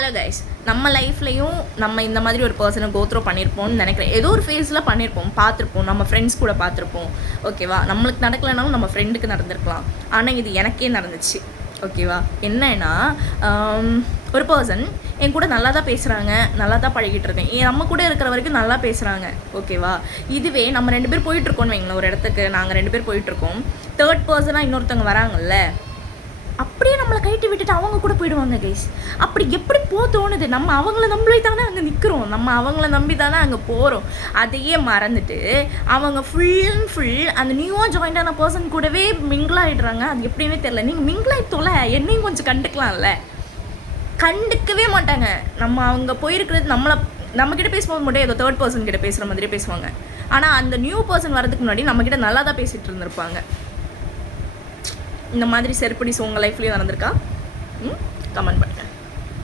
Hello guys, நம்ம லைஃப்லையும் நம்ம இந்த மாதிரி ஒரு பர்சனை கோத்ரோ பண்ணியிருப்போம்னு நினைக்கிறேன். ஏதோ ஒரு ஃபேஸில் பண்ணியிருப்போம், பார்த்துருப்போம், நம்ம ஃப்ரெண்ட்ஸ் கூட பார்த்துருப்போம். ஓகேவா, நம்மளுக்கு நடக்கலைனாலும் நம்ம ஃப்ரெண்டுக்கு நடந்திருக்கலாம். ஆனால் இது எனக்கே நடந்துச்சு. ஓகேவா, என்னன்னா ஒரு பர்சன் என் கூட நல்லா தான் பேசுகிறாங்க, நல்லா தான் பழகிட்டு இருக்கேன், நம்ம கூட இருக்கிற வரைக்கும் நல்லா பேசுகிறாங்க. ஓகேவா, இதுவே நம்ம 2 பேர் போயிட்டுருக்கோன்னு வைங்களேன், ஒரு இடத்துக்கு நாங்கள் 2 பேர் போயிட்டுருக்கோம், தேர்ட் பர்சனாக இன்னொருத்தவங்க வராங்கல்ல, அப்படியே நம்மளை கைட்டு விட்டுட்டு அவங்க கூட போயிடுவாங்க கைஸ். அப்படி எப்படி தோணுது? நம்ம அவங்கள நம்பி தானே அங்கே நிற்கிறோம், நம்ம அவங்கள நம்பி தானே அங்கே போகிறோம். அதையே மறந்துட்டு அவங்க ஃபுல் அண்ட் ஃபுல் அந்த நியூவாக ஜாயின்டான பர்சன் கூடவே மிங்கிள் ஆகிடுறாங்க. அது எப்படின்னே தெரில. நீங்கள் மிங்கிள் ஆகிட்டோல, என்னையும் கொஞ்சம் கண்டுக்கலாம்ல. கண்டுக்கவே மாட்டாங்க. நம்ம அவங்க போயிருக்கிறது நம்மக்கிட்ட பேசும்போது மட்டும் ஏதோ தேர்ட் பர்சன் கிட்ட பேசுகிற மாதிரியே பேசுவாங்க. ஆனால் அந்த நியூ பர்சன் வரதுக்கு முன்னாடி நம்மக்கிட்ட நல்லா தான் பேசிகிட்டு இருந்திருப்பாங்க. இந்த மாதிரி செருப்படி உங்கள் லைஃப்லேயும் நடந்திருக்கா? கமெண்ட் பண்ணுங்கள்.